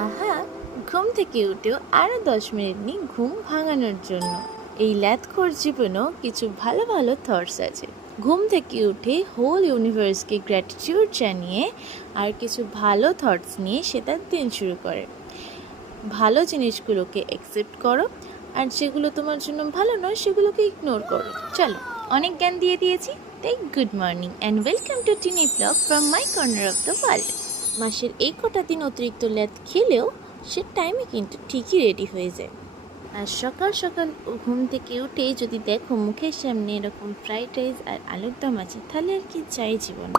আহা, ঘুম থেকে উঠেও আরও 10 মিনিট নিই ঘুম ভাঙানোর জন্য। এই ল্যাথখোর জীবনেও কিছু ভালো ভালো থটস আছে। ঘুম থেকে উঠে হোল ইউনিভার্সকে গ্র্যাটিটিউড জানিয়ে আর কিছু ভালো থটস নিয়ে সে তার দিন শুরু করে। ভালো জিনিসগুলোকে অ্যাকসেপ্ট করো, আর যেগুলো তোমার জন্য ভালো নয় সেগুলোকে ইগনোর করো। চলো, অনেক জ্ঞান দিয়ে দিয়েছি, তাই good morning and welcome to tiny blog from my corner of the world. মাসের এই কটা দিন অতিরিক্ত ল্যাদ খেলেও সে টাইমে কিন্তু ঠিকই রেডি হয়ে যায়। আর সকাল সকাল ঘুম থেকে উঠেই যদি দেখো মুখের সামনে এরকম ফ্রাইড রাইস আর আলুর দম আছে, তাহলে আর কি চাই জীবনে।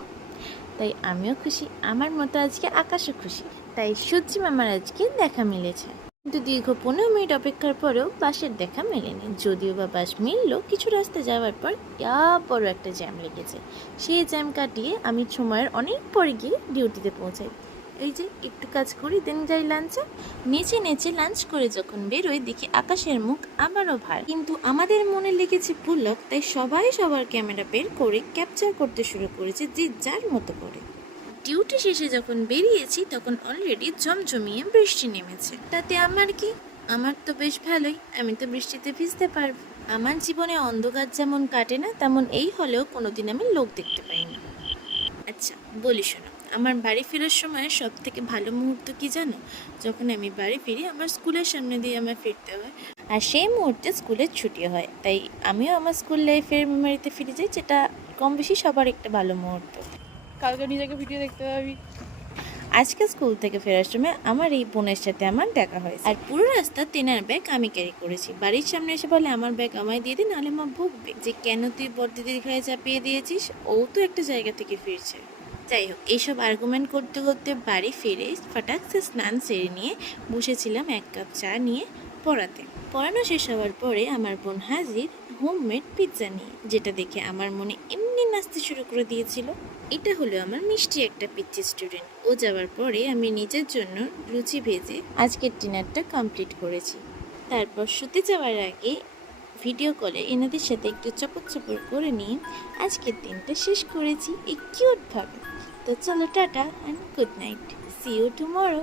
তাই আমিও খুশি, আমার মতো আজকে আকাশও খুশি। তাই সূর্যি মামার আজকে দেখা মিলেছে। কিন্তু দীর্ঘ 15 মিনিট অপেক্ষার পরেও বাসের দেখা মেলেনি। যদিও বা বাস মিললো কিছু রাস্তা যাওয়ার পর, বড় একটা জ্যাম লেগেছে। সেই জ্যাম কাটিয়ে আমি সময়ের অনেক পরে গিয়ে ডিউটিতে পৌঁছাই। এই যে একটু কাজ করি দেন যাই লাঞ্চে। নেচে নেচে লাঞ্চ করে যখন বেরোই দেখি আকাশের মুখ আবারও ভার। কিন্তু আমাদের মনে লেগেছে পুলক, তাই সবাই সবার ক্যামেরা বের করে ক্যাপচার করতে শুরু করেছে যে যার মতো করে। ডিউটি শেষে যখন বেরিয়েছি তখন অলরেডি জমজমিয়ে বৃষ্টি নেমেছে। তাতে আমার কি, আমার তো বেশ ভালোই, আমি তো বৃষ্টিতে ভিজতে পারবো। আমার জীবনে অন্ধকার যেমন কাটে না, তেমন এই হলেও কোনোদিন আমি লোক দেখতে পাই না। আচ্ছা বলি শোনো, আমার বাড়ি ফেরার সময় সব থেকে ভালো মুহূর্ত কি জানো? যখন আমি বাড়ি ফিরি, আমার স্কুলের সামনে দিয়ে আমার ফিরতে হয়, আর সেই মুহূর্তে স্কুলের ছুটি হয়। তাই আমিও আমার স্কুল লাইফের মেমোরিতে ফিরে যাই, যেটা কম বেশি সবার একটা ভালো মুহূর্ত। কালকে নিজেকে ভিডিও দেখতে পাবি। আজকে স্কুল থেকে ফেরার সময় আমার এই বোনের সাথে আমার দেখা হয়েছে, আর পুরো রাস্তা তেনার ব্যাগ আমি ক্যারি করেছি। বাড়ির সামনে এসে বলে আমার ব্যাগ আমায় দিয়ে দিন, নাহলে মা ভুগবে যে কেন তুই বড়দিদির ঘায়ে চাপিয়ে দিয়েছিস, ও তো একটা জায়গা থেকে ফিরছে। যাই হোক, এইসব আর্গুমেন্ট করতে করতে বাড়ি ফিরে ফটাকসে স্নান সেরে নিয়ে বসেছিলাম 1 কাপ চা নিয়ে পড়াতে। পড়ানো শেষ হওয়ার পরে আমার বোন হাজির হোমমেড পিৎজা নিয়ে, যেটা দেখে আমার মনে এমনি নাচতে শুরু করে দিয়েছিল। এটা হলো আমার মিষ্টি একটা পিচ্চি স্টুডেন্ট। ও যাওয়ার পরে আমি নিজের জন্য লুচি ভেজে আজকের ডিনারটা কমপ্লিট করেছি। তারপর শুতে যাওয়ার আগে ভিডিও কলে এনাদের সাথে একটু চপর করে নিয়ে আজকের দিনটা শেষ করেছি এই কিউটভাবে। তো চলো, tata and good night, see you tomorrow.